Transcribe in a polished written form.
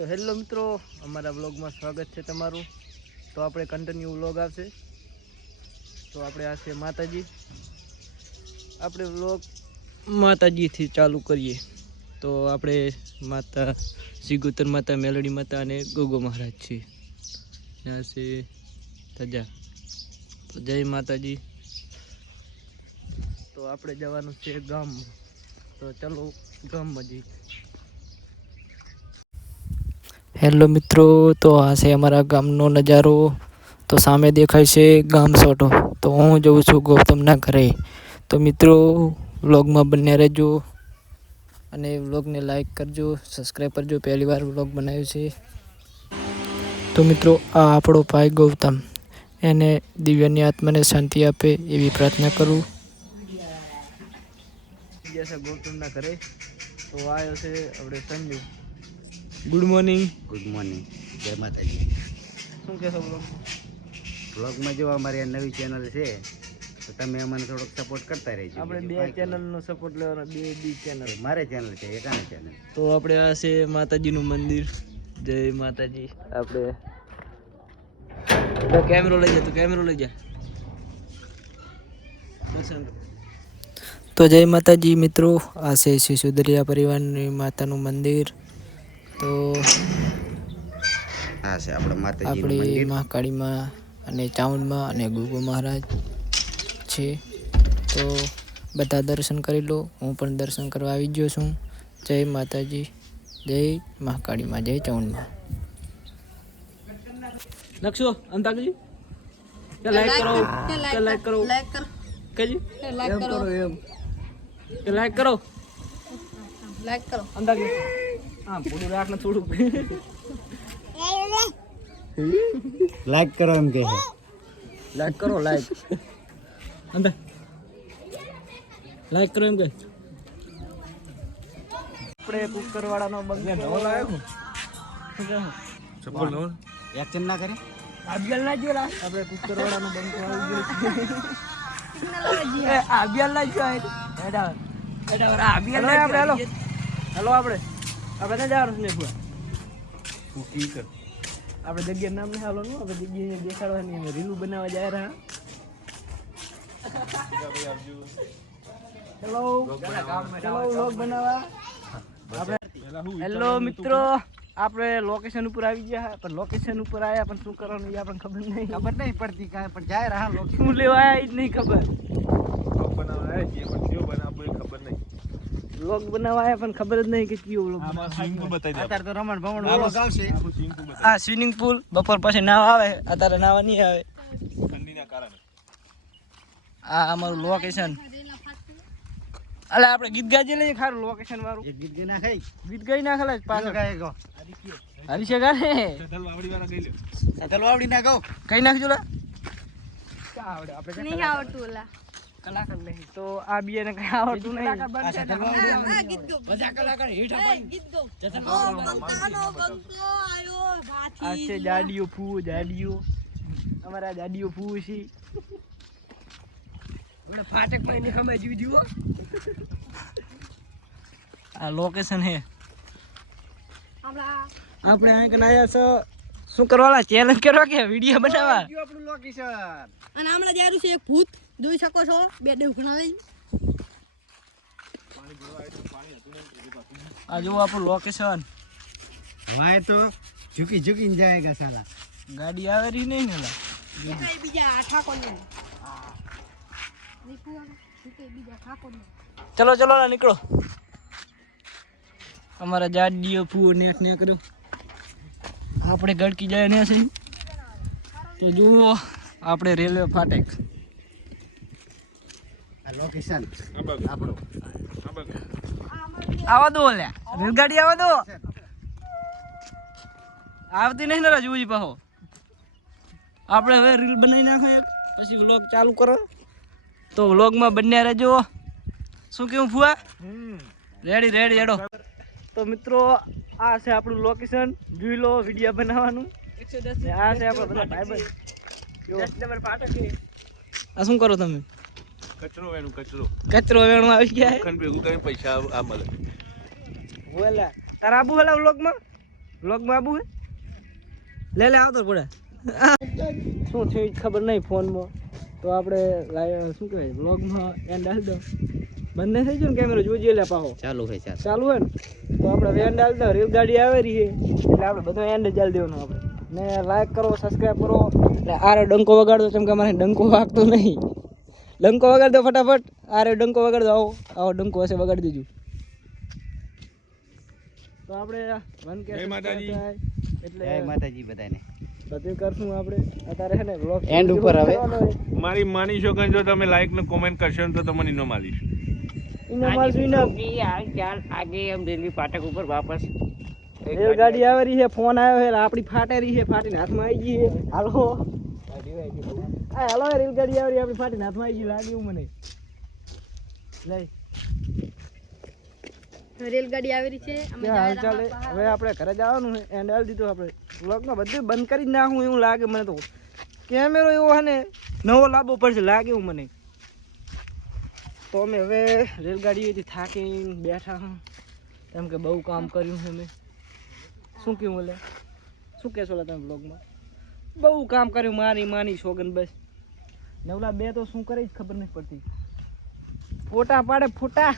તો હેલો મિત્રો, અમારા વ્લોગમાં સ્વાગત છે તમારું। તો આપણે કન્ટિન્યુ વ્લોગ આવશે। તો આપણે આ છે માતાજી, આપણે વ્લોગ માતાજીથી ચાલુ કરીએ। તો આપણે માતા સિગોતર માતા, મેલડી માતા અને ગોગો મહારાજ છે। ત્યાં છે ધજા। તો જય માતાજી। તો આપણે જવાનું છે ગામમાં। તો ચાલો ગામમાં જઈએ। હેલો મિત્રો, તો આ છે અમારા ગામનો નજારો। તો સામે દેખાય છે ગામ સોટો। તો હું જઉં છું ગૌતમના ઘરે। તો મિત્રો વ્લોગમાં બન્યા રહેજો અને વ્લોગને લાઈક કરજો, સબસ્ક્રાઈબ કરજો। પહેલી વાર વ્લોગ બનાવ્યો છે। તો મિત્રો આ આપણો ભાઈ ગૌતમ, એને દિવ્યની આત્માને શાંતિ આપે એવી પ્રાર્થના કરું। ગૌતમના ઘરે તો આવ્યો છે આપણે Sanju. Good morning. Good morning, જય માતાજી। શું કહેશો વ્લોગમાં જો અમારી આ નવી ચેનલ છે, તો તમે અમને થોડોક સપોર્ટ કરતા રહેજો। આપણે બે ચેનલનો સપોર્ટ લેવાનો, બે ચેનલ। મારે ચેનલ છે, એકાને ચેનલ। તો આપણે આ છે માતાજીનું મંદિર। જય માતાજી। આપણે કેમેરો લઈ જા, તો કેમેરો લઈ જા। તો જય માતાજી મિત્રો, આ છે શિશુદરિયા પરિવારની માતાનું મંદિર। તો હા છે આપણે માતાજીનું આપણે મંદિર। મહાકાળીમાં અને ચામુંડમાં અને ગોગો મહારાજ છે। તો બધા દર્શન કરી લો, હું પણ દર્શન કરવા આવી ગયો છું। જય માતાજી, જય મહાકાળીમાં, જય ચામુંડમાં। નકશો અંતાજી લાઈક કરો, લાઈક કરો, કજી લાઈક કરો, એમ કે લાઈક કરો, લાઈક કરો અંતાજી। હા પૂરું રાખ ને થોડું લાઈક કરો એમ કહે, લાઈક કરો, લાઈક અંદર લાઈક કરો એમ કે। આપણે કુકર વાળાનો બંગલો નવો લાવ્યો શું કહો ચપ્પલ નવો એક્શન ના કરે આબિયાલ ના જો આપણે કુકર વાળાનો બંગલો આવી ગયો। આબિયાલ ના જો હેડા હેડા આબિયાલ ના હેલો હેલો આપણે આપણે જવાનું છે ને પૂરા કુકી કર। આપણે જગ્યા નામ નહીં હાલો, આપણે જગ્યા દેખાડવાની, અમે રીલું બનાવવા જાય રહ્યા। હેલો હેલો વ્લોગ બનાવવા આપણે। હેલો મિત્રો, આપણે લોકેશન ઉપર આવી ગયા, પણ લોકેશન ઉપર આવ્યા પણ શું કરવાનું એ આપણને ખબર નહીં પડતી કાંઈ, પણ જાય રહ્યા લોકો શું લેવા આવ્યા એ જ નહીં ખબર। વ્લોગ બનાવવા આવ્યા પણ ખબર જ નહીં કે કયો વ્લોગ અત્યારે તો રમણ ભમણ વ્લોગ આવશે। આ સ્વિમિંગ પુલ બપોર પછી નાવ આવે, અત્યારે નાવા નહીં આવે ઠંડીના કારણે। આ અમારું લોકેશન। અલે આપણે ગીત ગાજે લઈએ ખારું લોકેશન વાળું। એક ગીત ગઈ ના ખાઈ, ગીત ગાઈ ના ખલાસ પાછળ ગાય ગો હરીશે ગાને સતલવાવડી વાળા ગઈ લ્યો, સતલવાવડી ના ગો કઈ નાખજો લા કા આવડે આપણે નહીં આવડતું ઓલા કલાકાર નહીં તો આ બીએ ને કઈ આવડતું નહીં। આ સતલવાવડી આ ગીત ગો બધા કલાકાર હેઠ આપણ ગીત ગો બંકાનો બંકો આયો આ ભાથી છે જાડીઓ ફૂ, જાડીઓ અમારા જાડીઓ ફૂ છે। ઓલે ફાટક માં એની સામે જીવી દીવો। આ લોકેશન હે આપડા આપણે અહીં કન આયા છો શું કરવાના, ચેલેન્જ કરવા કે વિડિયો બનાવવા? આપણું લોકેશન અને આમલા જારું છે એક ભૂત જોઈ શકો છો, બે ડે ઉખણા લઈ। આ જો આપણું લોકેશન। વાય તો ઝુકી ઝુકીને જાયેગા સાલા। ગાડી આવે રહી નહીં ને લા કઈ બીજા ઠાકોર ને કઈ બીજા ઠાકોર ને ચલો ચલો ના નીકળો। અમારા જાડીઓ ફૂ નેક ને કર્યો, આપણે ગડકી જાય ને છે। તો જુઓ આપણે રેલવે ફાટક આ લોકેશન આપણું આવા દો લે રેલગાડી આવા દો, આવતી નહીં ને રાજુજી પાહો। આપણે હવે રીલ બનાવી નાખો એક, પછી વ્લોગ ચાલુ કરો। તો વ્લોગમાં બન્યા રહેજો। શું કેવું ફુવા? રેડી રેડી એડો। તો મિત્રો આ છે આપણું લોકેશન, જોઈ લો વિડીયો બનાવવાનું। આ છે આપણો બધા ભાઈબંધ। આ શું કરો તમે? કચરો વેણું કચરો કચરો વેણું આવી ગયા ખંડ ભેગું કરીને પૈસા આ મળે। બોલા તારા આબુ હલા વ્લોગમાં વ્લોગમાં આવું હે લે લે આવતો પડે શું થયું ઈ ખબર નહીં ફોનમાં તો આપણે શું કહેવાય વ્લોગમાં એન્ડ હાલ દો બંધ નહીં થઈ ગયો ને કેમેરો જોઈ લે પાહો ચાલુ છે ચાલુ. ચાલુ હે ને તો આપણે એન્ડ હાલ દો રેલગાડી આવે રહી છે એટલે આપણે બધો એન્ડ ચાલી દેવાનો આપણે ને લાઈક કરો સબસ્ક્રાઈબ કરો ને આરે ડંકો વગાડો કેમ કે અમારે ડંકો વાગતો નહીં ડંકો વગાડી દો ફટાફટ આરે ડંકો વગાડી દો આવો ડંકો હશે વગાડી દેજો તો આપણે વન કે જય માતાજી. એટલે જય માતાજી બધાને. બધું કરશું આપણે અત્યારે છે ને વ્લોગ End ઉપર હવે. મારી માની છો કે જો તમે લાઈક ને કોમેન્ટ કરશો ને તો તમને ઇનો માલીશ. ઇનો માલશું ઇનો આગે એમ રેલવે ફાટક ઉપર વાપસ રેલગાડી આવે રહી છે ફોન આવ્યો છે આપણી ફાટે રહી છે ફાટીને હાથમાં આવી ગઈ છે હાલો હા હાલો રેલગાડી આવી રહી આપણી ફાટીને હાથમાં આવી ગઈ લાગે એવું મને લઈ રેલગાડી આવી રહી છે અમે ક્યાં હાલ જય ચાલે રામા હવે આપણે ઘરે જવાનું છે એન્ડ હાલ દીધું આપણે વ્લોગમાં બધું બંધ કરી જ નાખું એવું લાગે મને તો કેમેરો એવો છે ને નવો લાવવો પડશે લાગે એવું મને તો અમે હવે રેલગાડીએથી થાકીને બેઠા હા કેમ કે બહુ કામ કર્યું છે મેં શું કહ્યું ઓલે શું કહેશો ઓલા તમે બ્લોગમાં બહુ કામ કર્યું મારી માની સોગન બસ ને ઓલા બે તો શું કરે જ ખબર નથી પડતી ફોટા પાડે ફોટા